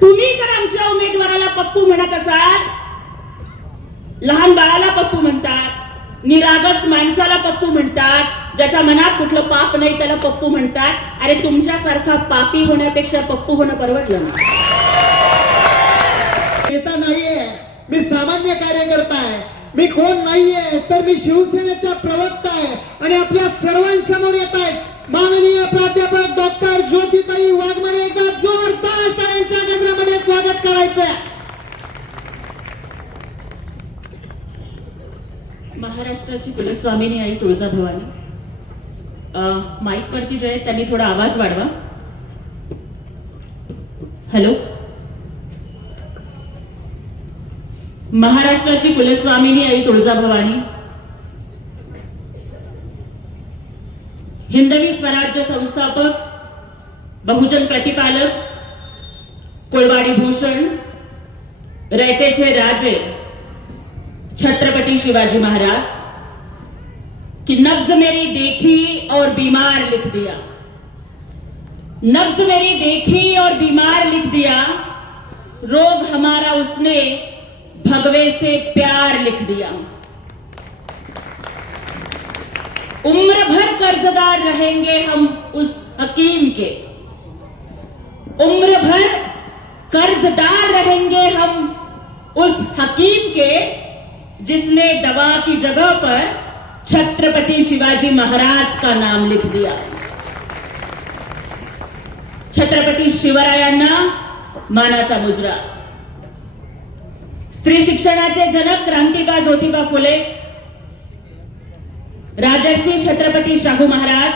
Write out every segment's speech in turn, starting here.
तुम्ही जर आमच्या उमेदवाराला पप्पू म्हणत असाल, लहान बाळाला पप्पू म्हणतात, निरागस माणसाला पप्पू म्हणतात, ज्याच्या मनात कुठलं पाप नाही त्याला पप्पू म्हणतात. अरे तुमच्यासारखा पापी होण्यापेक्षा पप्पू होणं परवडलं ना. नेता नाहीये, मी सामान्य कार्यकर्ता आहे. मी कोण नाहीये तर मी शिवसेनेचा प्रवक्ता आहे. आणि आपल्या सर्वांसमोर येत आहेत माननीय प्राध्यापक डॉक्टर ज्योतिताई वाघमारे. एकदा जोरदार टाळ्यांच्या गजरामध्ये स्वागत करायचंय. महाराष्ट्राची कुलस्वामिनी आई तुळजाभवानी. माईक वरती जे आहेत त्यांनी थोडा आवाज वाढवा. हॅलो. महाराष्ट्राची कुलस्वामिनी आई तुळजाभवानी, हिंदवी स्वराज्य संस्थापक, बहुजन प्रतिपालक, कुळवाडी भूषण, रयतेचे राजे छत्रपति शिवाजी महाराज कि नब्ज मेरी देखी और बीमार लिख दिया, नब्ज मेरी देखी और बीमार लिख दिया, रोग हमारा उसने भगवे से प्यार लिख दिया. उम्र भर कर्जदार रहेंगे हम उस हकीम के, उम्र भर कर्जदार रहेंगे हम उस हकीम के जिसने दवा की जगह पर छत्रपति शिवाजी महाराज का नाम लिख दिया. छत्रपति शिवरायांना मानाचा मुजरा. स्त्री शिक्षणाचे जनक क्रांतिकार ज्योतिबा फुले, राजर्षी छत्रपती शाहू महाराज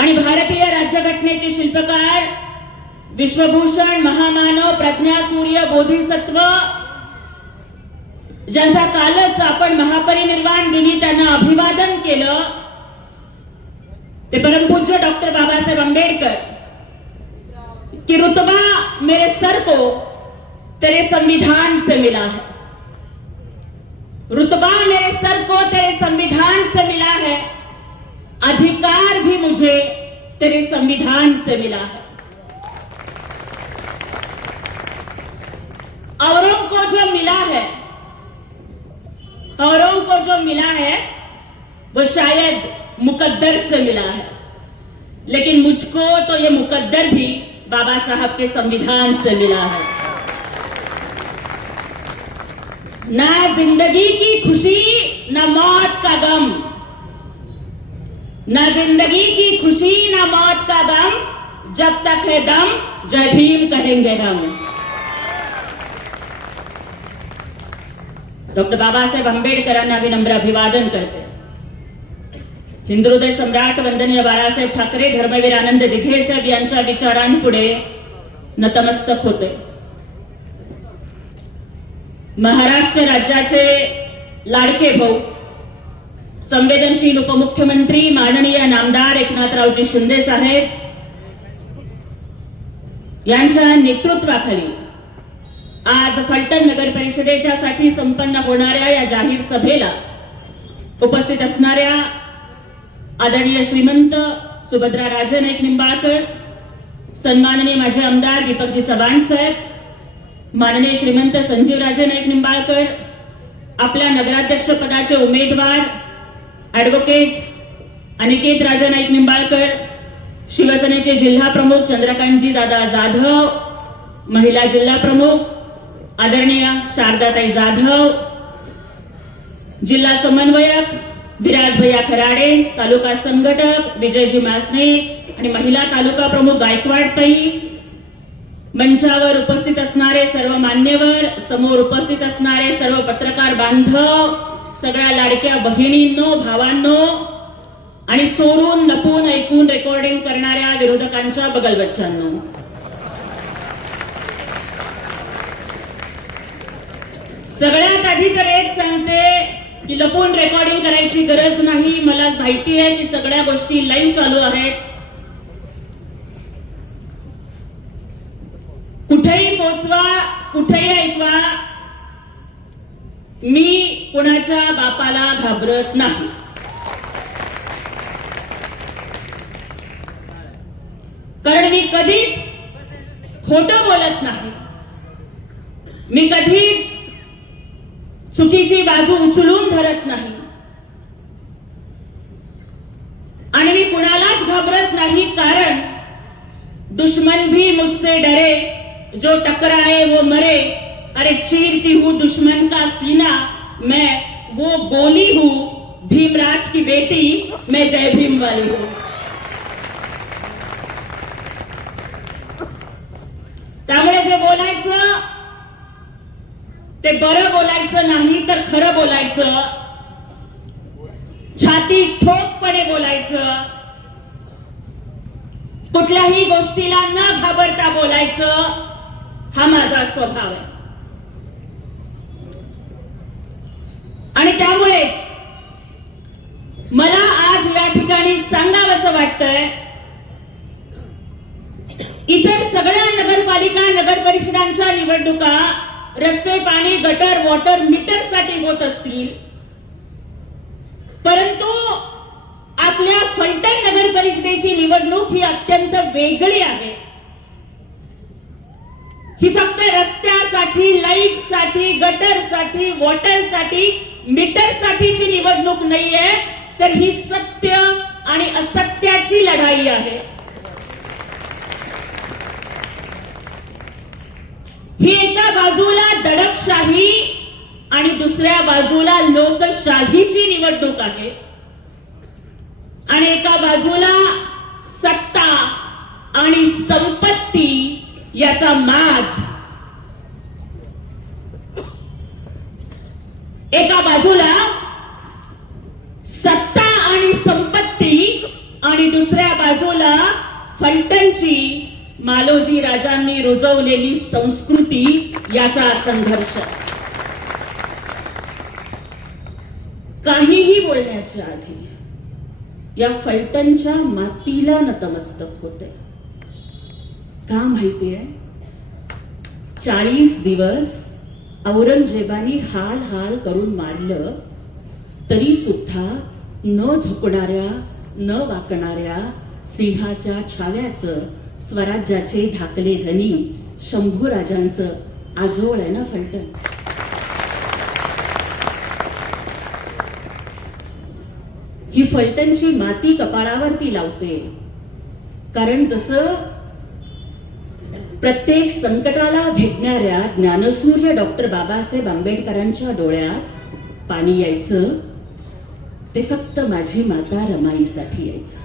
आणि भारतीय राज्यघटनेचे शिल्पकार विश्वभूषण महामानव प्रज्ञासूर्य बोधिसत्व, ज्यांचा कालच आपण महापरिनिर्वाण दिनी त्यांना अभिवादन केलं, ते परमपूज्य डॉक्टर बाबासाहेब आंबेडकर की रुतबा मेरे सर को तेरे संविधान से मिला है, रुतबा मेरे सर को तेरे संविधान से मिला है, अधिकार भी मुझे तेरे संविधान से मिला है. औरों को जो मिला है, औरों को जो मिला है वो शायद मुकद्दर से मिला है, लेकिन मुझको तो ये मुकद्दर भी बाबा साहब के संविधान से मिला है. ना जिंदगी की खुशी ना मौत का गम, ना जिंदगी की खुशी ना मौत का गम, जब तक है दम जय भीम कहेंगे हम. डॉक्टर बाबासाहेब आंबेडकरांना विनम्र अभिवादन करते. हिंदुहृदय सम्राट वंदनीय बाळासाहेब ठाकरे, धर्मवीर आनंद दिघे साहेब यांच्या विचारांपुढे नतमस्तक होते. महाराष्ट्र राज्याचे लाडके भाऊ, संवेदनशील उपमुख्यमंत्री माननीय नामदार एकनाथरावजी शिंदे साहेब यांच्या नेतृत्वाखाली आज फलटण नगर परिषदेच्या साठी संपन्न होणाऱ्या या जाहीर सभेला उपस्थित असणाऱ्या आदरणीय श्रीमंत सुभद्रा राजे नाईक निंबाळकर, सन्माननीय माझे आमदार दीपकजी चव्हाण साहेब, माननीय श्रीमंत संजीव राजे नाईक निंबाळकर, आपल्या नगराध्यक्ष पदाचे उमेदवार ऍडव्होकेट अनिकेत राजे नाईक निंबाळकर, शिवसेनेचे जिल्हा प्रमुख चंद्रकांतजी दादा जाधव, महिला जिल्हा प्रमुख आदरणीय शारदाताई जाधव, जिल्हा समन्वयक विराज भैया खराडे, तालुका संघटक विजयजी मासने आणि महिला तालुका प्रमुख गायकवाडताई, मंचावर उपस्थित असणारे सर्व मान्यवर, समोर उपस्थित असणारे सर्व पत्रकार बांधव, सगळ्या लाडक्या बहिणींनो, भावांनो आणि चोरून लपून ऐकून रेकॉर्डिंग करणाऱ्या विरोधकांच्या बगलबच्चांनो, सगळ्यात आधी तर एक सांगते की लपून रेकॉर्डिंग करायची गरज नाही. मला माहिती आहे की सगळ्या गोष्टी लाईव्ह चालू आहेत. कुठेही पोचवा, कुठेही ऐकवा, मी कुणाच्या बापाला घाबरत नाही. कारण मी कधीच खोटं बोलत नाही. मी कधीच चुकीची बाजू उचलून धरत नाही आणि मी कुणालाच घाबरत नाही, कारण दुश्मन भी मुझसे डरे, जो टकराए वो मरे. अरे चीरती हूं दुश्मन का सीना, मैं वो गोली हूं, भीमराज की बेटी, मैं जय भीम वाली हूं. त्यामुळे जे बोलायचं ते बरं बोलायचं नाही तर खरं बोलायचं, छाती ठोकपणे बोलायचं, कुठल्याही गोष्टीला न घाबरता बोलायचं, हा माझा स्वभाव आहे. आणि त्यामुळेच मला आज या ठिकाणी सांगावंसं वाटतंय, इतर सगळ्या नगरपालिका नगर परिषदांच्या निवडणुका रस्ते, पाणी, गटर, वॉटर मीटर साठी होत असतील, परंतु आपल्या फलटण नगर परिषदेची निवडणूक ही अत्यंत वेगळी आहे. ही फक्त रस्त्यासाठी, लाईटसाठी, गटरसाठी, वॉटरसाठी, मीटरसाठीची निवडणूक नाहीये, तर ही सत्य आणि असत्याची लढाई आहे. ही एका बाजूला दडपशाही आणि दुसऱ्या बाजूला लोकशाहीची निवडणूक आहे, आणि एका बाजूला सत्ता आणि संपत्ती याचा माज. एका बाजूला सत्ता आणि संपत्ती आणि दुसऱ्या बाजूला फलटणची मालोजी राजांनी रुजवलेली संस्कृती याचा संघर्ष. काहीही बोलण्याच्या आधी या फलटणच्या मातीला नतमस्तक होते. का माहितीये, 40 दिवस औरंगजेबानी हाल हाल करून मारलं तरी सुद्धा न झुकणाऱ्या, न वाकणाऱ्या सिंहाच्या छाव्याचं, स्वराज्याचे ढाकले धनी शंभूराजांचं आजोळ आहे ना फलटण. ही फलटणची माती कपाळावरती लावते, कारण जसं प्रत्येक संकटाला भेटणाऱ्या ज्ञानसूर्य डॉक्टर बाबासाहेब आंबेडकरांच्या डोळ्यात पाणी यायचं, ते फक्त माझी माता रमाईसाठी यायचं.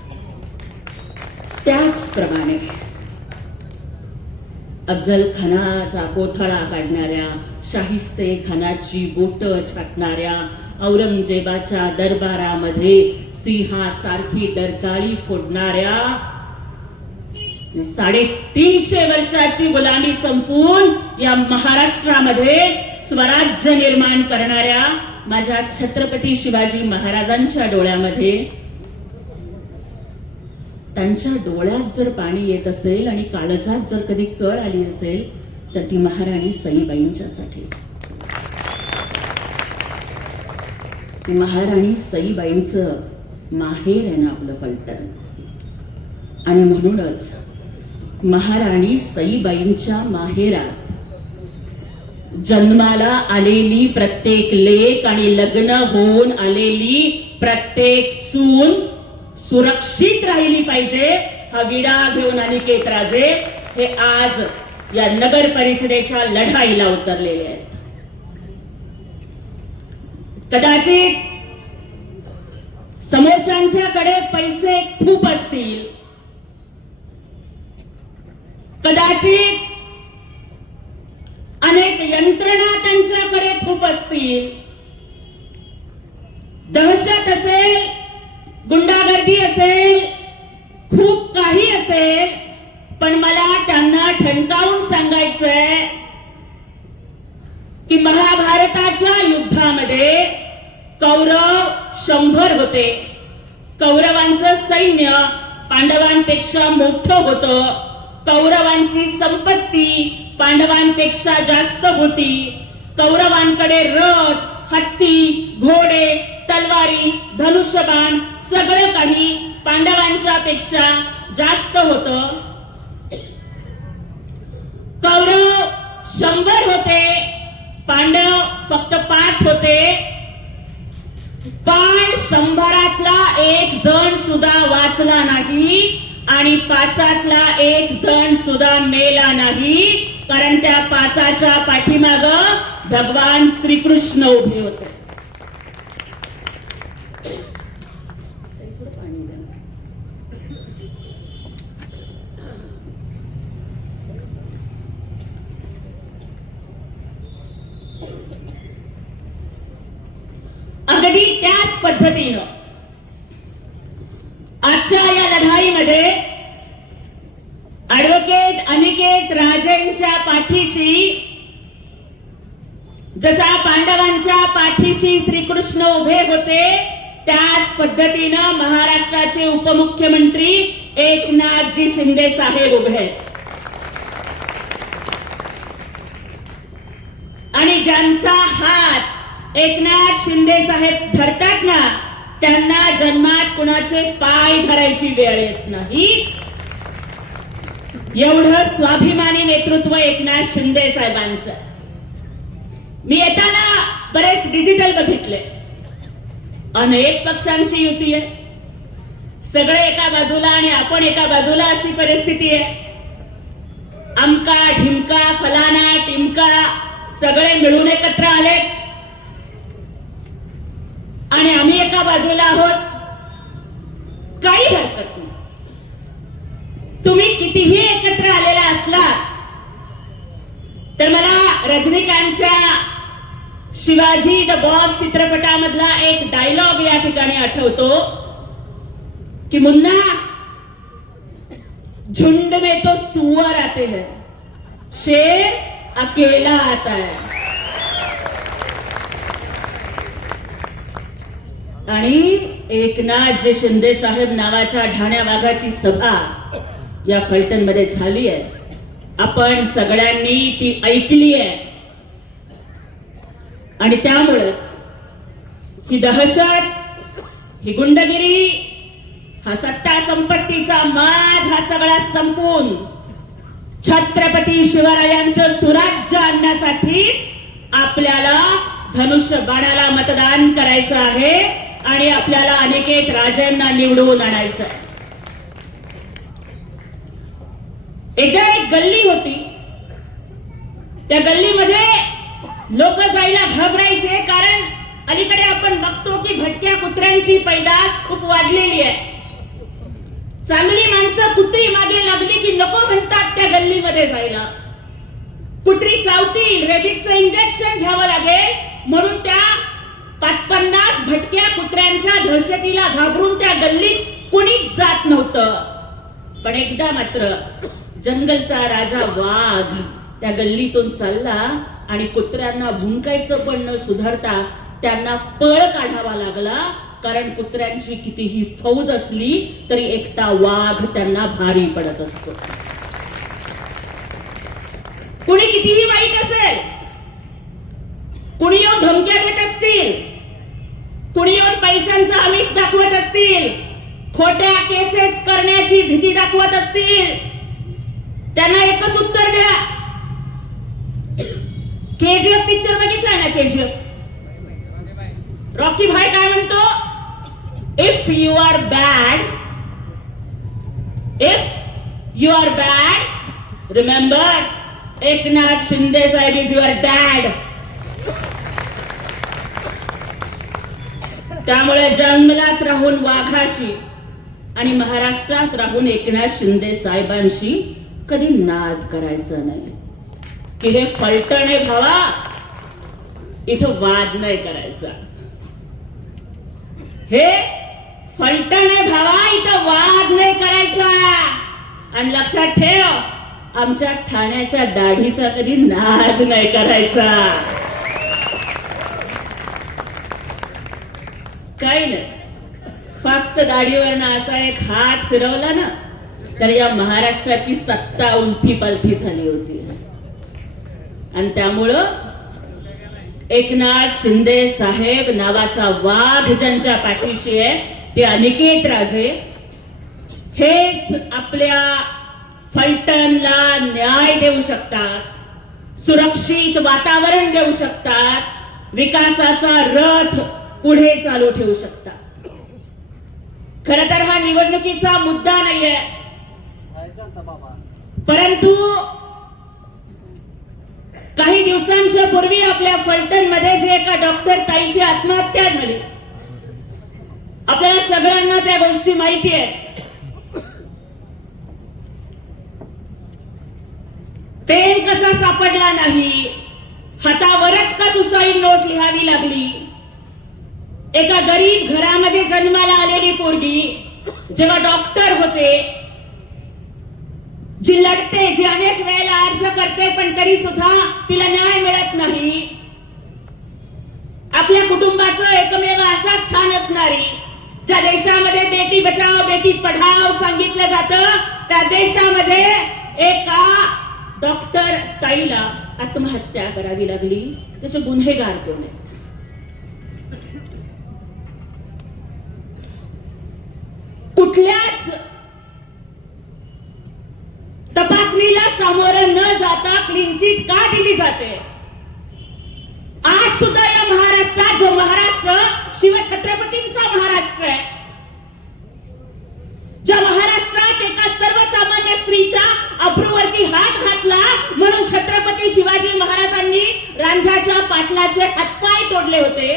त्याचप्रमाणे अफजल खानाचा कोथळा काढणाऱ्या, शाहिस्ते खानाची बोट छाटणाऱ्या, औरंगजेबाच्या दरबारामध्ये सिंहासारखी डरकाळी फोडणाऱ्या, 350 वर्षाची गुलामी संपून या महाराष्ट्रामध्ये स्वराज्य निर्माण करणाऱ्या माझ्या छत्रपती शिवाजी महाराजांच्या डोळ्यामध्ये, त्यांच्या डोळ्यात जर पाणी येत असेल आणि काळजात जर कधी कळ आली असेल तर ती महाराणी सईबाईंच्यासाठी. ती महाराणी सईबाईंचं माहेर आहे ना आपलं फलटण, आणि म्हणूनच महाराणी सईबाईंच्या माहेरात जन्माला आलेली प्रत्येक लेक आणि लग्न होऊन आलेली प्रत्येक सून सुरक्षित राहिली पाहिजे, हा विडा घेऊन अनिकेत राजे हे आज या नगर परिषदेच्या लढाईला उतरलेले आहेत. कदाचित समोरच्यांच्याकडे पैसे खूप असतील, कदाचित अनेक यंत्रणा त्यांच्याकडे खूप असतील, दहशत असेल, गुंडागर्दी असेल, खूप काही असेल, पण मला त्यांना ठणकावून सांगायचंय की महाभारताच्या युद्धामध्ये कौरव 100 होते. कौरवांचं सैन्य पांडवांपेक्षा मोठं होतं. कौरवांची संपत्ती पांडवांपेक्षा जास्त होती. कौरवांकडे रथ, हत्ती, घोडे, तलवारी, धनुष्यबाण सगळं काही पांडवांच्या पेक्षा जास्त होतं. 100 होते, पांडव फक्त 5 होते, पण 100तला एक जण सुद्धा वाचला नाही आणि 5तला एक जण सुद्धा मेला नाही, कारण त्या 5च्या पाठीमाग भगवान श्रीकृष्ण उभे होते. अगदी त्याच पद्धतीनं आजच्या या लढाईमध्ये ऍडव्होकेट अनिकेत राजेंच्या पाठीशी जसा पांडवांच्या पाठीशी श्रीकृष्ण उभे होते, त्याच पद्धतीनं महाराष्ट्राचे उपमुख्यमंत्री एकनाथजी शिंदे साहेब उभे आहेत. आणि ज्यांचा हात एकनाथ शिंदे साहेब धरतात ना, त्यांना जन्मात कुणाचे पाय धरायची वेळ येत नाही. एवढं स्वाभिमानी नेतृत्व एकनाथ शिंदे साहेबांचं. मी येताना बरेच डिजिटल बघितले. अनेक पक्षांची युती आहे, सगळे एका बाजूला आणि आपण एका बाजूला, अशी परिस्थिती आहे. अमका ढिमका फलाना टिमका सगळे मिळून एकत्र आले आणि आम्ही एका बाजूला आहोत. काही हरकत नाही, तुम्ही कितीही एकत्र आलेला असला तर मला रजनीकांतच्या शिवाजी द बॉस चित्रपटामधला एक डायलॉग या ठिकाणी आठवतो की मुन्ना, झुंड में तो सुअर आते हैं, शेर अकेला आता है. आणि एकनाथ शिंदे साहेब नावाच्या ढाण्या वाघाची सभा या फलटण मध्ये झाली आहे. आपण सगळ्यांनी ती ऐकली आहे आणि त्यामुळेच ही दहशत, ही गुंडगिरी, हा सत्ता संपत्तीचा माज, हा सगळा संपून छत्रपती शिवरायांचं सुराज्य आणण्यासाठीच आपल्याला धनुष्य बाणाला मतदान करायचं आहे आणि आपल्याला अनिकेत राजेंना निवडून आणायचं आहे. एकदा एक गल्ली होती, त्या गल्लीमध्ये लोक जायला घाबरायचे, कारण अलीकडे आपण बघतो की भटक्या कुत्र्यांची पैदास खूप वाढलेली आहे. चांगली माणसं कुत्री मागे लागली की नको म्हणतात त्या गल्लीमध्ये जायला. कुत्री चावतील, रेबीजचं इंजेक्शन घ्यावं लागेल म्हणून त्या 50 भटक्या कुत्र्यांच्या दहशतीला घाबरून त्या गल्लीत कोणीच जात नव्हतं. पण एकदा मात्र जंगलचा राजा वाघ त्या गल्लीतून चालला आणि कुत्र्यांना भुंकायचं पण न सुधारता त्यांना पळ काढावा लागला, कारण कुत्र्यांची कितीही फौज असली तरी एकटा वाघ त्यांना भारी पडत असतो. कुणी कितीही वाईट असेल, कुणी येऊन धमक्या देत असतील, कुणी येऊन पैशांचं आमिष दाखवत असतील, खोट्या केसेस करण्याची भीती दाखवत असतील, त्यांना एकच उत्तर द्या. केजीएफ पिक्चर बघितलाय ना? केजीएफ रॉकी भाई काय म्हणतो? If you are bad remember Eknath Shinde साहेब इज युअर डॅड. त्यामुळे जंगलात राहून वाघाशी आणि महाराष्ट्रात राहून एकनाथ शिंदे साहेबांशी कधी नाद करायचा नाही. की हे फलटण आहे भावा, इथं वाद नाही करायचा. हे फलटण आहे भावा, इथं वाद नाही करायचा. आणि लक्षात ठेव, आमच्या ठाण्याच्या दाढीचा कधी नाद नाही करायचा. काही नाही, फक्त दाढीवरनं असा एक हात फिरवला ना तर या महाराष्ट्राची सत्ता उलथी पालथी झाली होती. आणि त्यामुळं एकनाथ शिंदे साहेब नावाचा वाघ ज्यांच्या पाठीशी आहे ते अनिकेत राजे, हेच आपल्या फलटणला न्याय देऊ शकतात, सुरक्षित वातावरण देऊ शकतात, विकासाचा रथ पुढे चालू ठेवू शकतात. खर तर हा निवडणुकीचा मुद्दा नाहीये, परंतु काही दिवसांच्या पूर्वी आपल्या फलटण मध्ये जे एका डॉक्टर ताईची आत्महत्या झाली, आपल्याला सगळ्यांना त्या गोष्टी माहिती आहेत. पेन कसा सापडला नाही, हातावरच का सुसाईड नोट लिहावी लागली. एका गरीब घरामध्ये जन्माला आलेली पोरगी जेव्हा डॉक्टर होते, जी लढते, जी अनेक वेळेला अर्ज करते, पण तरी सुद्धा तिला न्याय मिळत नाही. आपल्या कुटुंबाचं एकमेव असं स्थान असणारी, ज्या देशामध्ये बेटी बचाओ बेटी पढाओ सांगितलं जातं, त्या देशामध्ये एका डॉक्टर ताईला आत्महत्या करावी लागली. त्याचे गुन्हेगार कोण आहेत? कुठल्याच तपासणीला सामोरं न जाता क्लीन चिट का दिली जाते? आज सुद्धा या महाराष्ट्रात, जो महाराष्ट्र शिवछत्रपतींचा महाराष्ट्र आहे, ज्या महाराष्ट्रात एका सर्वसामान्य स्त्रीच्या अब्रूवरती हात घातला म्हणून छत्रपती शिवाजी महाराजांनी रांझाच्या पाटलाचे हातपाय तोडले होते,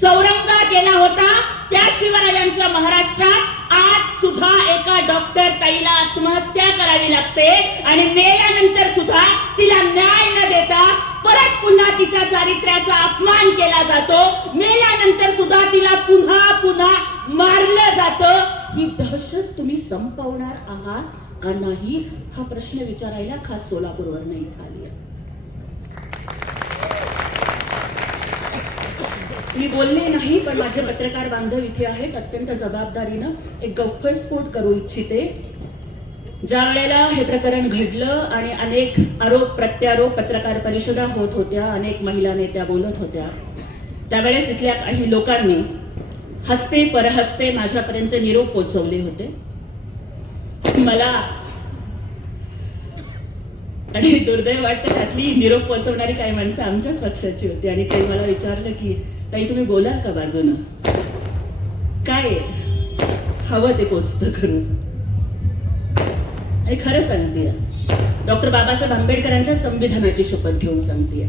चौरंग केला होता, त्या शिवरायांच्या महाराष्ट्रात आज सुद्धा एका डॉक्टर ताईला आत्महत्या करावी लागते. आणि मेल्यानंतर सुद्धा तिला न्याय न देता परत पुन्हा तिच्या चारित्र्याचा अपमान केला जातो. मेल्यानंतर सुद्धा तिला पुन्हा पुन्हा मारलं जातं. ही दहशत तुम्ही संपवणार आहात का नाही, हा प्रश्न विचारायला खास सोलापूरवरून इथं आली आहे. मी बोलले नाही, पण माझे पत्रकार बांधव इथे आहेत. अत्यंत जबाबदारीनं एक गौप्यस्फोट करू इच्छिते. ज्या वेळेला हे प्रकरण घडलं आणि अनेक आरोप प्रत्यारोप पत्रकार परिषदा होत होत्या, अनेक महिला नेत्या बोलत होत्या, त्यावेळेस इथल्या काही लोकांनी हस्ते परहस्ते माझ्यापर्यंत निरोप पोहोचवले होते. मला आणि दुर्दैव वाटतं, त्यातली निरोप पोहोचवणारी काही माणसं आमच्याच पक्षाची होती. आणि ते मला विचारलं की ताई तुम्ही बोलाल का बाजूनं, काय हवं ते पोचतं करू. आणि खरं सांगतेय, डॉक्टर बाबासाहेब आंबेडकरांच्या संविधानाची शपथ घेऊन सांगतेय.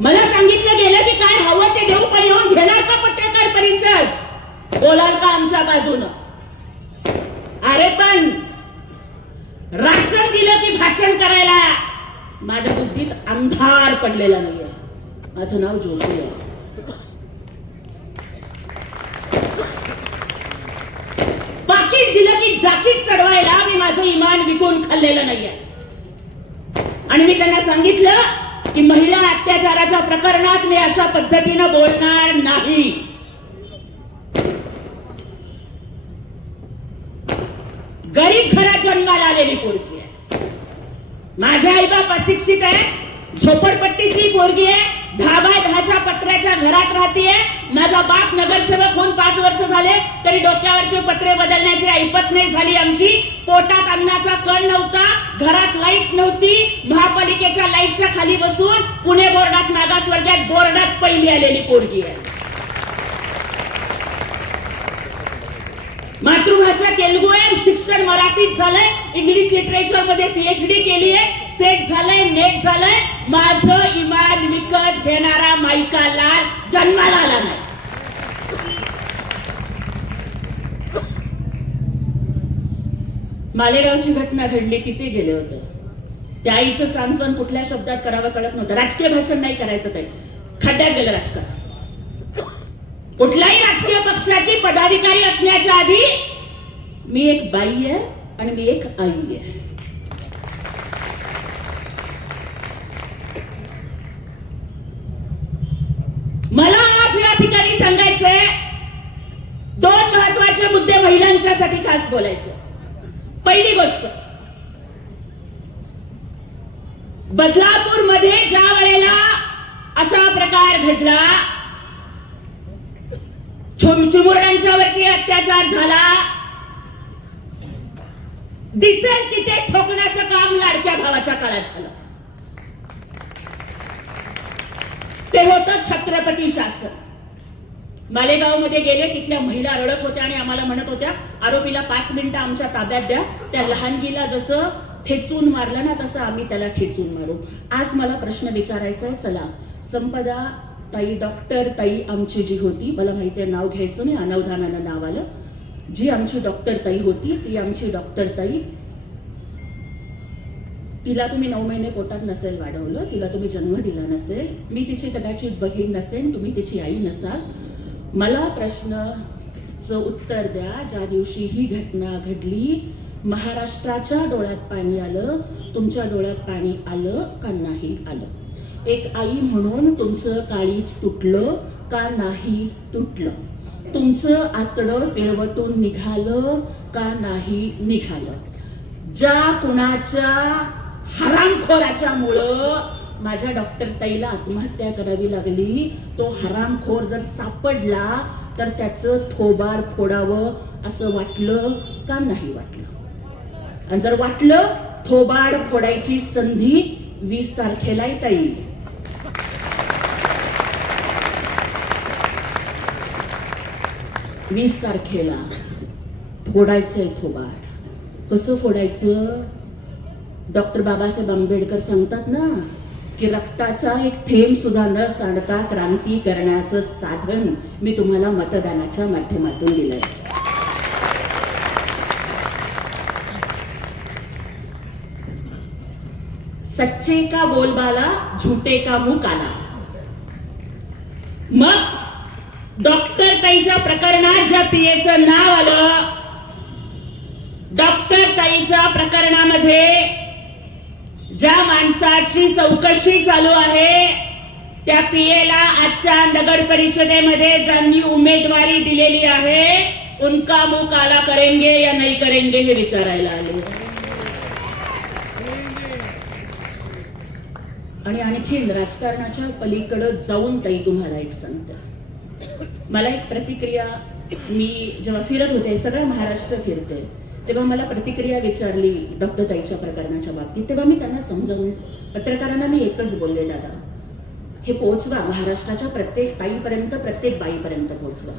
मला सांगितलं गेलं की काय हवं ते देऊ, पण येऊन घेणार का पत्रकार परिषद, बोलाल का आमच्या बाजूनं. अरे पण राशन दिलं की भाषण करायला माझ्या बुद्धीत अंधार पडलेला नाहीये. माझं नाव ज्योती आहे. पाकिट दिलं की जाकीट चढवायला मी माझं इमान विकून खाल्लेलं नाहीये. आणि मी त्यांना सांगितलं की महिला अत्याचाराच्या प्रकरणात मी अशा पद्धतीनं बोलणार नाही. गरीब घरात जन्माला आलेली पोरगी आहे. माझे आई बाप अशिक्षित आहे, झोपडपट्टीची पोरगी आहे, 10x10च्या पत्र्याच्या घरात राहतीये. माझा बाप नगरसेवक होऊन 5 वर्ष झाले तरी डोक्यावरचे पत्रे बदलण्याची ऐपत नाही झाली आमची. पोटात अन्नाचा कण नव्हता, घरात लाईट नव्हती, महापालिकेच्या लाईटच्या खाली बसून पुणे बोर्डात मागासवर्गात बोर्डात पहिली आलेली पोरगी आहे. मातृभाषा तेलुगू आहे, शिक्षण मराठीत झालंय, इंग्लिश लिटरेचर मध्ये PhD केली आहे, सेट झालंय, नेट झालंय. माझं इमान विकत घेणारा माईका लाल जन्माला आला नाही. मालेगावची घटना घडली, तिथे गेले होते. त्या आईचं सांत्वन कुठल्या शब्दात करावं कळत नव्हतं. राजकीय भाषण नाही करायचं, ते खड्ड्यात गेलं राजकारण. कुठल्याही राजकीय पक्षाची पदाधिकारी असण्याच्या आधी मी एक बाई आहे आणि मी एक आई आहे. मला आज या ठिकाणी सांगायचंय, 2 महत्वाचे मुद्दे महिलांच्यासाठी खास बोलायचे. पहिली गोष्ट, बदलापूर मध्ये ज्या वेळेला असा प्रकार घडला, चिमुरड्यांच्या वरती अत्याचार झाला, दिसेल तिथे ठोकण्याचं काम लाडक्या भावाच्या काळात झालं. ते होतं छत्रपती शासन. मालेगावमध्ये गेले, तिथल्या महिला रडत होत्या आणि आम्हाला म्हणत होत्या, आरोपीला 5 मिनिटं आमच्या ताब्यात द्या. त्या लहानगीला जसं ठेचून मारलं ना, तसं आम्ही त्याला ठेचून मारू. आज मला प्रश्न विचारायचा आहे. चला, संपदा ताई, डॉक्टर ताई आमची जी होती, मला माहिती आहे नाव घ्यायचं नाही, अनवधानानं नाव आलं, जी आमची डॉक्टर ताई होती, ती आमची डॉक्टर ताई, तिला तुम्ही 9 महिने पोटात नसेल वाढवलं, तिला तुम्ही जन्म दिला नसेल, मी तिची कदाचित बहीण नसेन, तुम्ही तिची आई नसाल. मला प्रश्नाचं उत्तर द्या, ज्या दिवशी ही घटना घडली, महाराष्ट्राच्या डोळ्यात पाणी आलं, तुमच्या डोळ्यात पाणी आलं का नाही आलं? एक आई म्हणून तुमचं काळीज तुटलं का नाही तुटलं? तुमचं आतडं पिळवटून निघालं का नाही निघालं? ज्या कुणाच्या हरामखोराच्या मुळं माझ्या डॉक्टर ताईला आत्महत्या करावी लागली, तो हरामखोर जर सापडला तर त्याचं थोबाड फोडावं असं वाटलं का नाही वाटलं? आणि जर वाटलं, थोबाड फोडायची संधी 20 तारखेला ताई. वीस तारखेला फोडायचंय थोबाड. कसं फोडायचं? डॉक्टर बाबासाहेब आंबेडकर सांगतात ना की रक्ताचा एक थेंब सुद्धा न सांडता क्रांती करण्याचं साधन मी तुम्हाला मतदानाच्या माध्यमातून दिलंय. सच्चे का बोलबाला, झूठे का मुंह काला. मग डॉक्टर ताईच्या प्रकरणात ज्या पीएचं नाव आलं, डॉक्टर ताईच्या प्रकरणामध्ये ज्या माणसाची चौकशी चालू आहे, त्या पीएला आजच्या नगर परिषदेमध्ये ज्यांनी उमेदवारी दिलेली आहे, उनका मुंह काला करेंगे या नाही करेंगे हे विचारायला आले. आणि आणखीन राजकारणाच्या पलीकडे जाऊन ताई तुम्हाला एक सांगते. मला एक प्रतिक्रिया, मी जेव्हा फिरत होते, सगळं महाराष्ट्र फिरते, तेव्हा मला प्रतिक्रिया विचारली डॉक्टर ताईच्या प्रकरणाच्या बाबतीत. तेव्हा मी त्यांना समजावून, पत्रकारांना मी एकच बोलले, दादा हे पोहोचवा महाराष्ट्राच्या प्रत्येक ताईपर्यंत, प्रत्येक बाईपर्यंत पोहोचवा.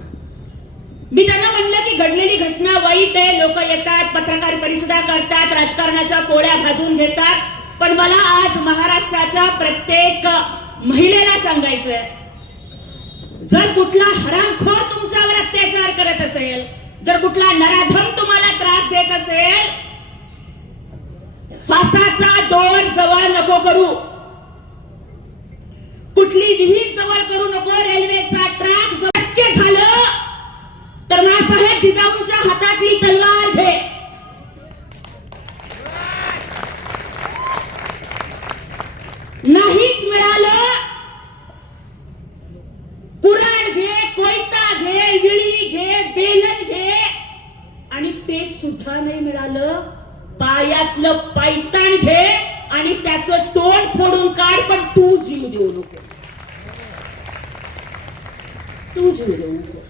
मी त्यांना म्हणलं की घडलेली घटना वाईट आहे, लोक येतात, पत्रकार परिषदा करतात, राजकारणाच्या पोळ्या भाजून घेतात, पण मला आज महाराष्ट्राच्या प्रत्येक महिलेला सांगायचंय, जर कुठला हरामखोर तुमच्यावर अत्याचार करत असेल, जर कुठला नराधम तुम्हाला त्रास देत असेल, फासाचा दोर जवळ नको करू, कुठली विहीर जवळ करू नको, रेल्वेचा ट्रॅक जवळ शक्य झालं तर नासाहेब जिजाऊंच्या हातातली तलवार घे, नाहीच मिळालं, कुऱ्हाड घे, कोयता घे, विळी घे, बेलन घे, आणि ते सुद्धा नाही मिळालं, पायातलं पायतान घे आणि त्याचं तोंड फोडून काढ, पण तू जीव देऊ नको, तू जीव देऊ नकोस.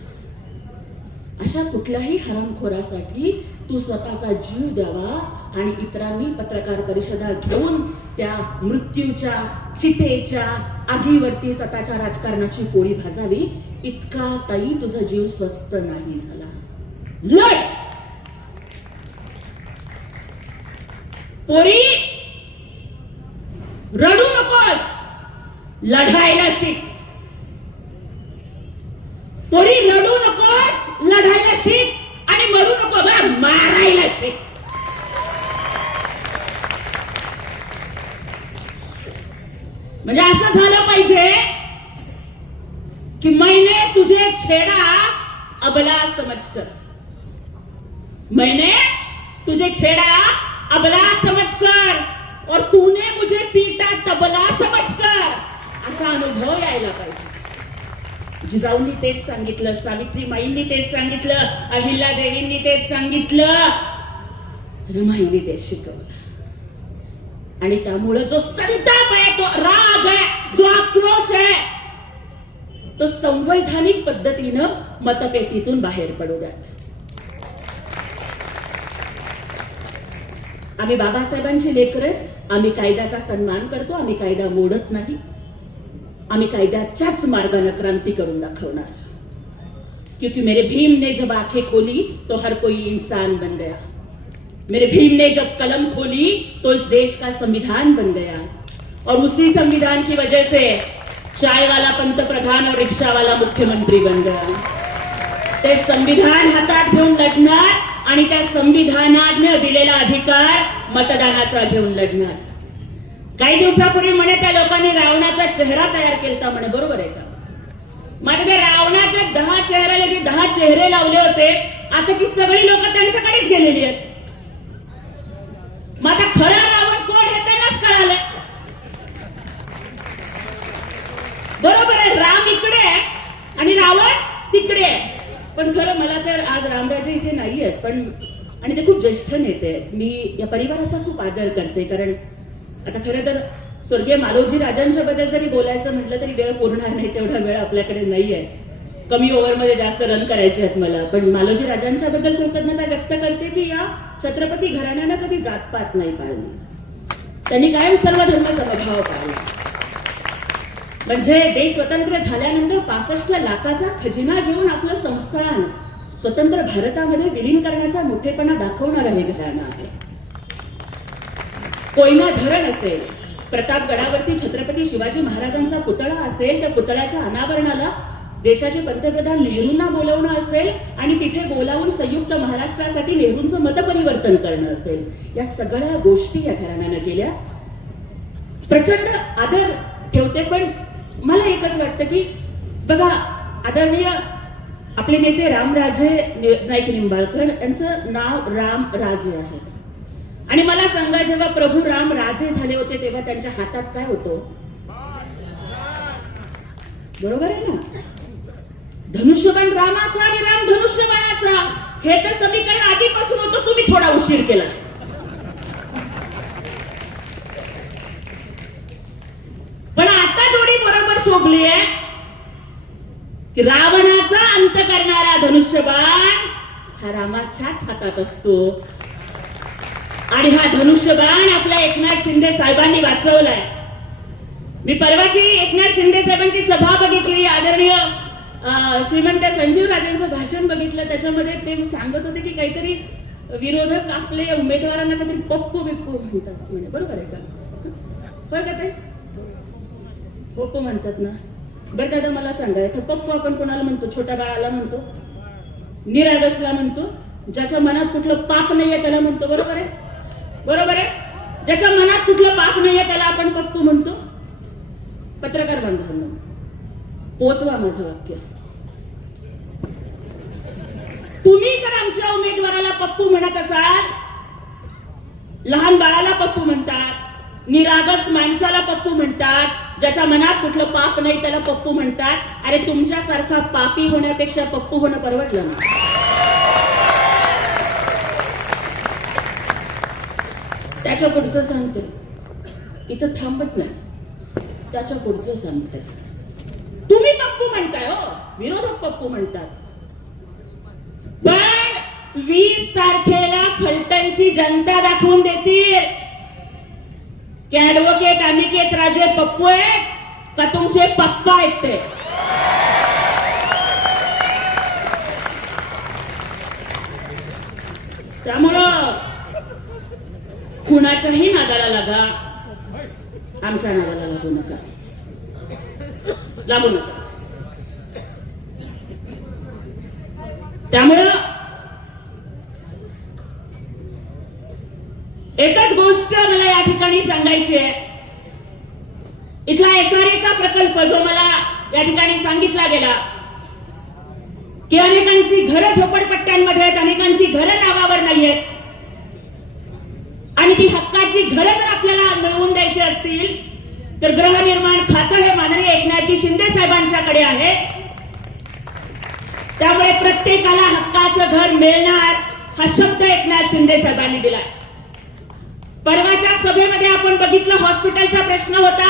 अशा कुठल्याही हरामखोरासाठी तू स्वतःचा जीव द्यावा आणि इतरांनी पत्रकार परिषदा घेऊन त्या मृत्यूच्या चितेच्या आगीवरती स्वतःच्या राजकारणाची पोळी भाजावी, इतका ताई तुझा जीव स्वस्त नाही झाला. लढ पोरी, रडू नकोस, लढायला शिक. पोरी रडू नकोस, लढायला शिक, आणि मरू नको ग, मारायला शिक. म्हणजे असं झालं पाहिजे कि मैंने तुझे छेड़ा अबला समझकर, मैंने तुझे छेड़ा अबला समझकर और तूने मुझे पीटा तबला समझकर, असा अनुभव यायला पाहिजे. जिजाऊंनी तेच सांगितलं, सावित्रीमाईंनी तेच सांगितलं, अहिल्यादेवींनी तेच सांगितलं, रमाईंनी तेच शिकवलं. आणि त्यामुळे जो संताप आहे, तो राग आहे, जो आक्रोश आहे, तो संवैधानिक पद्धतीनं मतपेटीतून बाहेर पडू द्या. आम्ही बाबासाहेबांची लेकरं, आम्ही कायद्याचा सन्मान करतो, आम्ही कायदा मोडत नाही. आम्ही कायद्याच्याच मार्गाने क्रांती करून दाखवणार. क्योंकि मेरे भीम ने जब आंखें खोली तो हर कोई इंसान बन गया. मेरे भीम ने जब कलम खोली तो इस देश का संविधान बन गया. और उसी संविधान की वजह से चाय वाला पंतप्रधान और रिक्शा वाला मुख्यमंत्री बन गया. ते संविधान हातात घेऊन लढणार आणि त्या संविधानाने दिलेला अधिकार मतदानाचा घेऊन लढणार. काही दिवसापूर्वी म्हणे त्या लोकांनी रावणाचा चेहरा तयार केलता म्हणे, बरोबर आहे का? माझ्या त्या रावणाच्या 10 चेहऱ्याला जे 10 चेहरे लावले होते, आता ती सगळी लोक त्यांच्याकडेच गेलेली आहेत. मग आता खरा रावण कोण हे त्यांनाच कळालं. बरोबर आहे, राम इकडे आहे आणि रावण तिकडे आहे. पण खरं मला तर आज रामराजे इथे नाही आहेत, पण आणि ते खूप ज्येष्ठ नेते आहेत. मी या परिवाराचा खूप आदर करते. कारण आता खरं तर स्वर्गीय मालोजी राजांच्या बद्दल जरी बोलायचं म्हटलं तरी वेळ पुरणार नाही, तेवढा वेळ आपल्याकडे नाही आहे. कमी ओव्हरमध्ये जास्त रन करायचे आहेत मला. पण मालोजी राजांच्या बद्दल कृतज्ञता व्यक्त करते की या छत्रपती घराण्यानं कधी जातपात नाही पाळली. त्यांनी कायम सर्व धर्म समभाव पाळला. म्हणजे देश स्वतंत्र झाल्यानंतर 65 लाखाचा खजिना घेऊन आपलं संस्थान स्वतंत्र भारतामध्ये विलीन करण्याचा मोठेपणा दाखवणारं हे घराणं आहे. कोयना धरण असेल, प्रतापगडावरती छत्रपती शिवाजी महाराजांचा पुतळा असेल, त्या पुतळ्याच्या अनावरणाला देशाचे पंतप्रधान नेहरूंना बोलवणं असेल आणि तिथे बोलावून संयुक्त महाराष्ट्रासाठी नेहरूंचं मतपरिवर्तन करणं असेल, या सगळ्या गोष्टी या घराण्यानं केल्या. प्रचंड आदर ठेवते. पण मला एकच वाटतं की बघा, आदरणीय आपले नेते रामराजे नाईक निंबाळकर यांचं नाव रामराजे आहे. आणि मला सांगा, जेव्हा प्रभू राम राजे झाले होते तेव्हा त्यांच्या हातात काय होतं? बरोबर आहे ना? धनुष्यबाण रामाचा आणि राम धनुष्यबाणाचा. हे तर समीकरण आधीपासून होतं, तुम्ही थोडा उशीर केला. पण आता जोडी बरोबर शोभली आहे की रावणाचा अंत करणारा धनुष्यबाण हा रामाच्याच हातात असतो. आणि हा धनुष्यबाण आपल्या एकनाथ शिंदे साहेबांनी वाचवलाय. मी परवाची एकनाथ शिंदे साहेबांची सभा बघितली. आदरणीय श्रीमंत संजीव राजेंचं भाषण बघितलं. त्याच्यामध्ये ते सांगत होते की काहीतरी विरोधक आपले उमेदवारांना काहीतरी पप्पू बिप्पू म्हणतात म्हणे. बरोबर आहे का? होय का ते? पप्पू म्हणतात ना. बरं दादा मला सांगा, एखादा पप्पू आपण कोणाला म्हणतो? छोट्या बाळाला म्हणतो, निरागसला म्हणतो, ज्याच्या मनात कुठलं पाप नाहीये त्याला म्हणतो. बरोबर आहे? बरोबर आहे. ज्याच्या मनात कुठलं पाप नाहीये त्याला आपण पप्पू म्हणतो. पत्रकार बांधवांनो, पोचवा माझं वाक्य. तुम्ही जर आमच्या उमेदवाराला पप्पू म्हणत असाल, लहान बाळाला पप्पू म्हणतात, निरागस माणसाला पप्पू म्हणतात, ज्याच्या मनात कुठलं पाप नाही त्याला पप्पू म्हणतात. अरे तुमच्यासारखा पापी होण्यापेक्षा पप्पू होणं परवडलं ना? त्याच्या पुढचं सांगते, इथं थांबत नाही. त्याच्या पुढचं सांगते, तुम्ही पप्पू म्हणताय, हो विरोधक पप्पू म्हणतात. पण 20 तारखेला फलटणची जनता दाखवून देतील की ऍडव्होकेट अनिकेत राजे पप्पू आहेत का तुमचे पप्पा आहेत ते. त्यामुळं कुणाच्याही नादाला लागा, आमच्या नादाला लागू नका, लागू नका. त्यामुळं एकच गोष्ट मला या ठिकाणी सांगायची आहे. इथला SRA प्रकल्प जो मला या ठिकाणी सांगितला गेला की अनेकांची घरं झोपडपट्ट्यांमध्ये आहेत, अनेकांची घरं नावावर नाहीयेत, आणि ती हक्काची घरं जर आपल्याला मिळवून द्यायची असतील तर गृहनिर्माण खातं हे माननीय एकनाथजी शिंदे साहेबांच्याकडे आहे. त्यामुळे प्रत्येकाला हक्काचं घर मिळणार हा शब्द एकनाथ शिंदे साहेबांनी दिला. परवाच्या सभेमध्ये आपण बघितलं, हॉस्पिटलचा प्रश्न होता.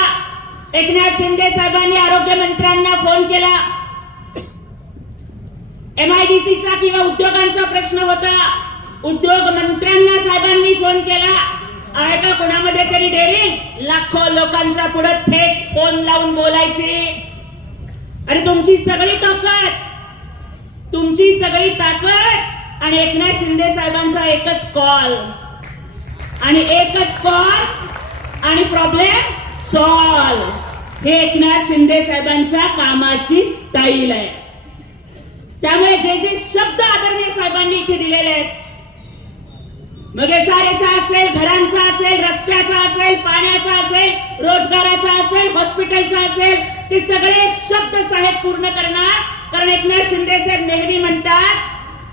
एकनाथ शिंदे साहेबांनी आरोग्य मंत्र्यांना फोन केला. MIDCचा किंवा उद्योगांचा प्रश्न होता, उद्योग मंत्र्यांना साहेबांनी फोन केला. आहे का कोणामध्ये तरी डेअरिंग? लाखो लोकांच्या पुढे थेट फोन लावून बोलायची. आणि तुमची सगळी ताकद आणि एकनाथ शिंदे साहेबांचा एकच कॉल आणि प्रॉब्लेम सॉल्व. हे एकनाथ शिंदे साहेबांच्या कामाची स्टाईल आहे. त्यामुळे जे जे शब्द आदरणीय साहेबांनी इथे दिलेले आहेत, मग एसआरएचा असेल, घरांचा असेल, रस्त्याचा असेल, पाण्याचा असेल, रोजगाराचा असेल, हॉस्पिटलचा असेल, ते सगळे शब्द साहेब पूर्ण करणार. कारण एकनाथ शिंदे साहेब नेहमी म्हणतात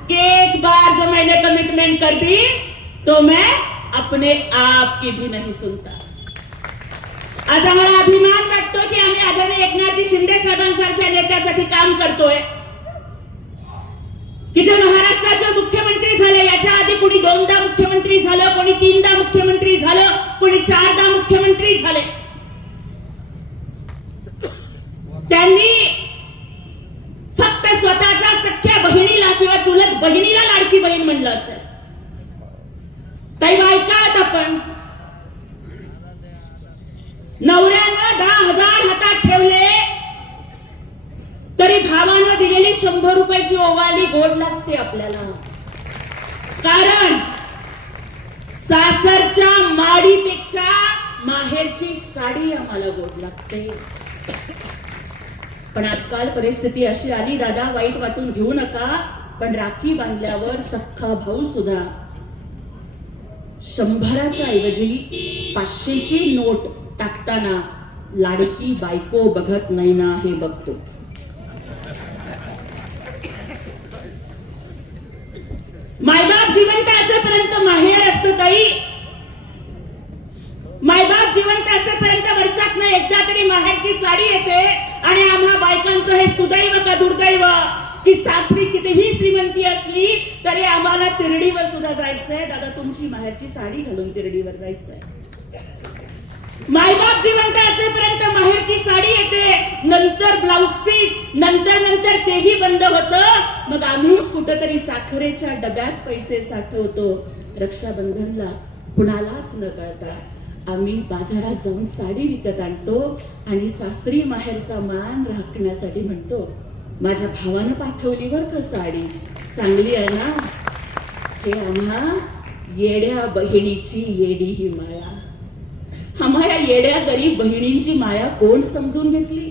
की एक बार जो मैंने कमिटमेंट कर दी तो मैं अपने आप की भी नहीं सुनता. आज आम्हाला अभिमान वाटतो की आम्ही आदरणीय एकनाथजी शिंदे साहेबांसारख्या नेत्यासाठी काम करतोय, की जे महाराष्ट्राचे मुख्यमंत्री झाले. याच्या आधी कोणी 2दा मुख्यमंत्री झालं, कोणी 3दा मुख्यमंत्री झालं, कोणी 4दा मुख्यमंत्री झाले. त्यांनी फक्त स्वतःच्या सख्या बहिणीला किंवा चुलत बहिणीला लाडकी बहीण म्हणलं असेल. ताई ऐकात आपण, नवऱ्यानं 10,000 हातात ठेवले तरी भावानं दिलेली 100 रुपयाची ओवाळणी गोड लागते आपल्याला. कारण सासरच्या माडीपेक्षा माहेरची साडी आम्हाला गोड लागते. पण आजकाल परिस्थिती अशी आली, दादा वाईट वाटून घेऊ नका, पण राखी बांधल्यावर सख्खा भाऊ सुद्धा 100च्या ऐवजी 500ची नोट टाकताना लाडकी बायको बघत नाही ना हे बघतो. मायबाप जिवंत असेपर्यंत माहेर असतं ताई. मायबाप जिवंत असेपर्यंत वर्षातनं एकदा तरी माहेरची साडी येते. आणि आम्हा बायकांचं हे सुदैव का दुर्दैव की सासरी कितीही श्रीमंती असली तरी आम्हाला तिरडीवर सुद्धा जायचंय. दादा तुमची माहेरची साडी घालून तिरडीवर जायचंय. मायबाप जिवंत असेपर्यंत माहेरची साडी येते, नंतर ब्लाउज पीस, नंतर तेही बंद होतं. मग आम्हीच कुठेतरी साखरेच्या डब्यात पैसे साठवतो. रक्षाबंधनला कुणालाच न कळता आम्ही बाजारात जाऊन साडी विकत आणतो आणि सासरी माहेरचा मान राखण्यासाठी म्हणतो, माझ्या भावानं पाठवली बर का साडी, चांगली आहे ना. हे आम्हा येड्या बहिणीची येडी ही माया. आम्हा येड्या गरीब बहिणींची माया कोण समजून घेतली?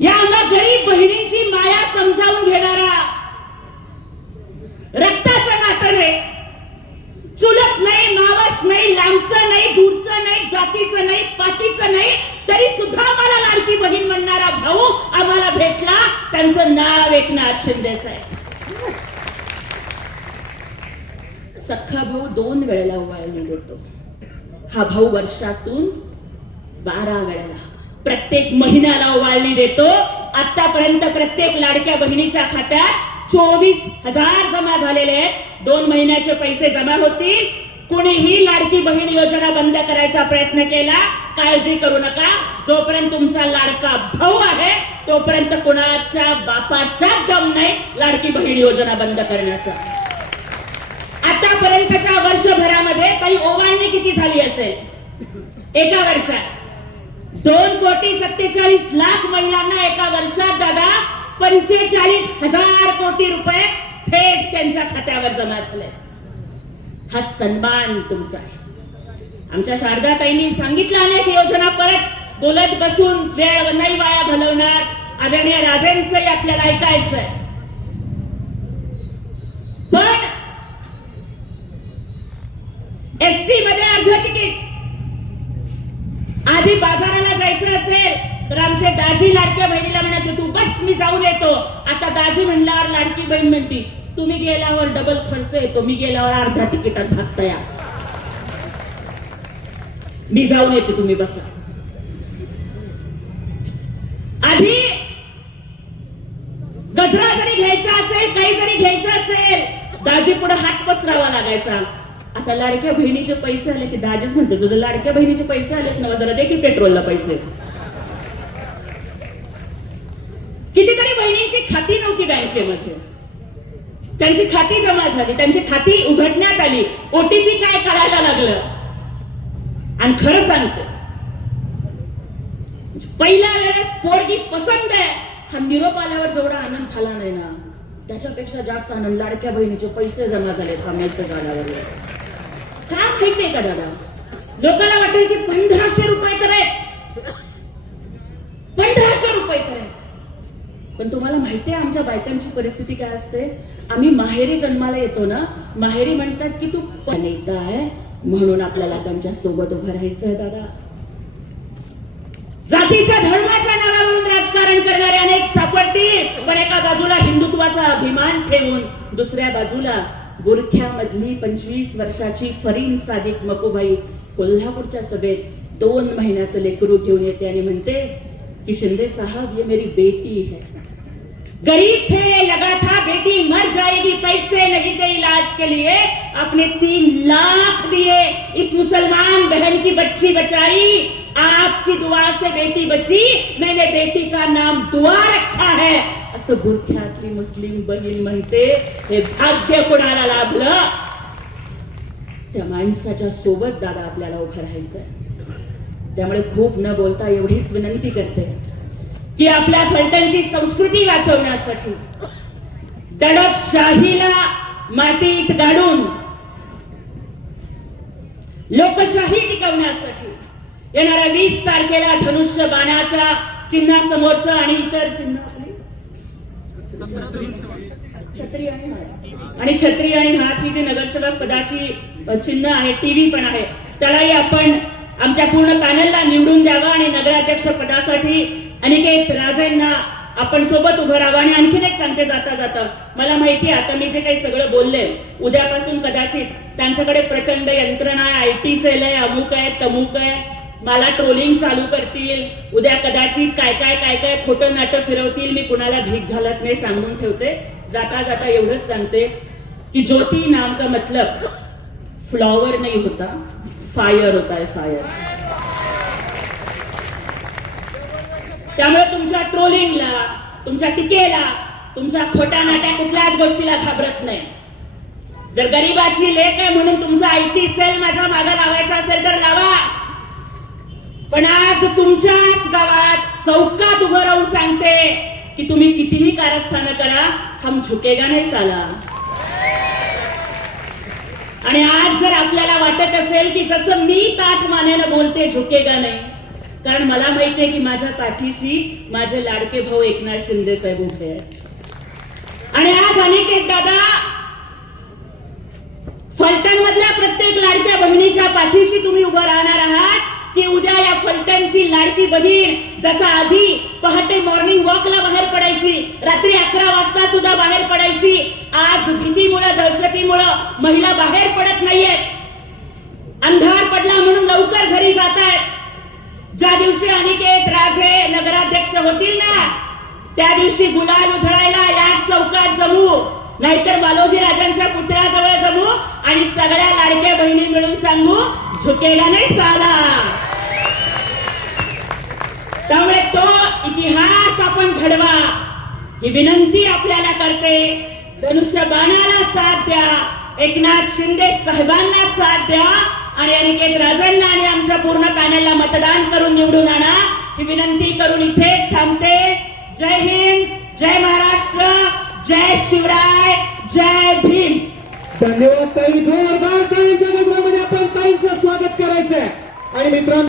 या आम्हा गरीब बहिणींची माया समजावून घेणारा रक्ताचं नातं नाही, चुलत नाही, मावस नाही, लांबचं नाही, दूरचं नाही, जातीचं नाही, पातीचं नाही, तरी सुद्धा आम्हाला लाडकी बहीण म्हणणारा भाऊ आम्हाला भेटला. त्यांचं नाव एकनाथ शिंदे साहेब. सख्खा भाऊ 2 वेळेला ओवाळणी देतो. हा भाऊ वर्षातून 12 वेळेला, प्रत्येक महिन्याला ओवाळणी देतो. आतापर्यंत प्रत्येक लाडक्या बहिणीच्या खात्यात 24,000 जमा झालेले आहेत. 2 महिन्याचे पैसे जमा होतील. कोणीही लाडकी बहीण योजना बंद करायचा प्रयत्न केला, काळजी करू नका. जोपर्यंत तुमचा लाडका भाऊ आहे तोपर्यंत कोणाच्या बापाच्या दम नाही लाडकी बहीण योजना बंद करण्याचा. आतापर्यंतच्या वर्षभरामध्ये काही ओवाळणी किती झाली असेल? एका वर्षात 2,47,00,000 महिलांना एका वर्षात दादा 45,000 कोटी रुपये थेट त्यांच्या खात्यावर जमा झाले. हा सन्मान तुमचा आहे. आमच्या शारदाताईंनी सांगितलं अनेक योजना, परत बोलत बसून वेळ नाही वाया घालवणार. आदरणीय राजेंचंही आपल्याला ऐकायचंय. पण एसटी मध्ये अर्ध तिकीट. आधी बाजाराला जायचं असेल तर आमचे दाजी लाडक्या बहिणीला म्हणायचे तू बस मी जाऊन येतो. आता दाजी म्हणल्यावर लाडकी बहीण म्हणती तुम्ही गेल्यावर डबल खर्च येतो, मी गेल्यावर अर्ध्या तिकिटात भागता या, मी जाऊन येते तुम्ही बसा. आधी गजरा जरी घ्यायचा असेल, काही जरी घ्यायचं असेल, दाजी पुढे हात पसरावा लागायचा. आता लाडक्या बहिणीचे पैसे आले की दाजीच म्हणते तुझं लाडक्या बहिणीचे पैसे आलेत ना जरा दे की पेट्रोलला पैसे. कितीतरी बहिणींची खाती नव्हती बँकेमध्ये, त्यांची खाती जमा झाली, त्यांची खाती उघडण्यात आली, ओटीपी काय कळायला लागलं. आणि खरं सांगते, पहिल्या वेळेस पोरगी पसंत आहे हा निरोप आल्यावर जेवढा आनंद झाला नाही ना, त्याच्यापेक्षा जास्त आनंद लाडक्या बहिणीचे पैसे जमा झाले हा मेसेज आल्यावर. काय माहितीये का दादा, लोकांना वाटेल की 1500 रुपये तर आहेत, 1500 रुपये तर आहेत. पण तुम्हाला माहितीये आमच्या बायकांची परिस्थिती काय असते? आम्ही माहेरी जन्माला येतो ना, माहेरी म्हणतात की तू नेता आहे म्हणून आपल्याला त्यांच्या सोबत उभं राहायचं आहे. दादा, जातीच्या धर्माच्या नावावरून राजकारण करणारे अनेक सापडतील, पण एका बाजूला हिंदुत्वाचा अभिमान ठेवून दुसऱ्या बाजूला बुरख्यामधली 25 वर्षाची फरीन सादिक मकुबाई कोल्हापूरच्या सभेत 2 महिन्याचं लेकरू घेऊन येते आणि म्हणते कि शिंदे साहब ये मेरी बेटी है, गरीब थे लगा था बेटी मर जाएगी, पैसे नहीं थे इलाज के लिए, अपने 3 लाख दिए, इस मुसलमान बहन की बच्ची बचाई, आपकी दुआ से बेटी बची, मैंने बेटी का नाम दुआ रखा है, असं बुरख्यातली मुस्लिम बहीण म्हणते. हे भाग्य कोणाला लाभलं? त्या माणसाच्या सोबत दादा आपल्याला उभं राहायचंय. त्यामुळे खूप न बोलता एवढीच विनंती करते की आपल्या फलटणची संस्कृती वाचवण्यासाठी, दडपशाहीला मातीत गाडून लोकशाही टिकवण्यासाठी येणाऱ्या 20 तारखेला धनुष्य बाणाच्या चिन्हासमोरचं आणि इतर चिन्ह छत्री आणि हात ही जी नगरसेवक पदाची चिन्ह आहे, टीव्ही पण आहे, त्यालाही आपण आमच्या पूर्ण पॅनलला निवडून द्यावं आणि नगराध्यक्ष पदासाठी अनिकेत राजेंना आपण सोबत उभं राहावं. आणि आणखीन एक सांगते जाता जाता, मला माहिती आहे आता मी जे काही सगळं बोलले, उद्यापासून कदाचित त्यांच्याकडे प्रचंड यंत्रणा आहे, IT सेल आहे, अमुक आहे, तमुक आहे, मला ट्रोलिंग चालू करतील, उद्या कदाचित काय काय खोटं नाटक फिरवतील. मी कुणाला भीक घालत नाही, सांगून ठेवते. जाता जाता एवढंच सांगते कि ज्योति नाम का मतलब फ्लॉवर नहीं होता, फायर होता है, फायर. त्यामुळे तुमच्या ट्रोलिंगला, तुमच्या टीकेला, तुमच्या खोटा नाट्या कुठल्याच गोष्टीला घाबरत नाही. जर गरीबाची लेक आहे म्हणून तुमचा IT सेल माझ्या मागे लावायचा असेल तर लावा, पण आज तुमच्याच गावात चौकात उभं राहून सांगते की तुम्ही कितीही कारस्थानं करा, हम झुकेगा नाही साला. आणि आज जर आपल्याला वाटत असेल की जसं मी ताठ मानेनं बोलते झुकेगा नाही, कारण मला माहितीये की माझ्या पाठीशी माझे लाडके भाऊ एकनाथ शिंदे साहेब उभे आहेत. आणि आज अनिकेत दादा फलटण मधल्या प्रत्येक लाडक्या बहिणीच्या पाठीशी तुम्ही उभं राहणार आहात की उद्या या फलटणची लाडकी बहीण जसा आधी पहाटे मॉर्निंग वॉकला बाहेर पडायची, रात्री 11 वाजता सुद्धा बाहेर पडायची, आज भीतीमुळे दहशतीमुळे महिला बाहेर पडत नाहीयेत, अंधार पडला म्हणून लवकर घरी जात आहेत. ज्या दिवशी अनिकेत राजे नगराध्यक्ष होतील ना, त्या दिवशी गुलाल उधळायला याच चौकात जमू, नाहीतर बालोजी राजांच्या पुतळ्याजवळ जमू आणि सगळ्या लाडक्या बहिणी मिळून सांगू झुकेला नाही साला. त्यामुळे तो इतिहास आपण घडवा ही विनंती आपल्याला करते. धनुष्य बाणाला साथ द्या, एकनाथ शिंदे साहेबांना साथ द्या आणि अनिकेत राजांना आणि आमच्या पूर्ण पॅनलला मतदान करून निवडून आणा ही विनंती करून इथेच थांबते. जय हिंद, जय महाराष्ट्र, जय शिवराय, जय भीम. धन्यवाद ताई. जोरदार ताईंच्या गजरामध्ये आपण ताईंचं स्वागत करायचंय. आणि मित्रांनो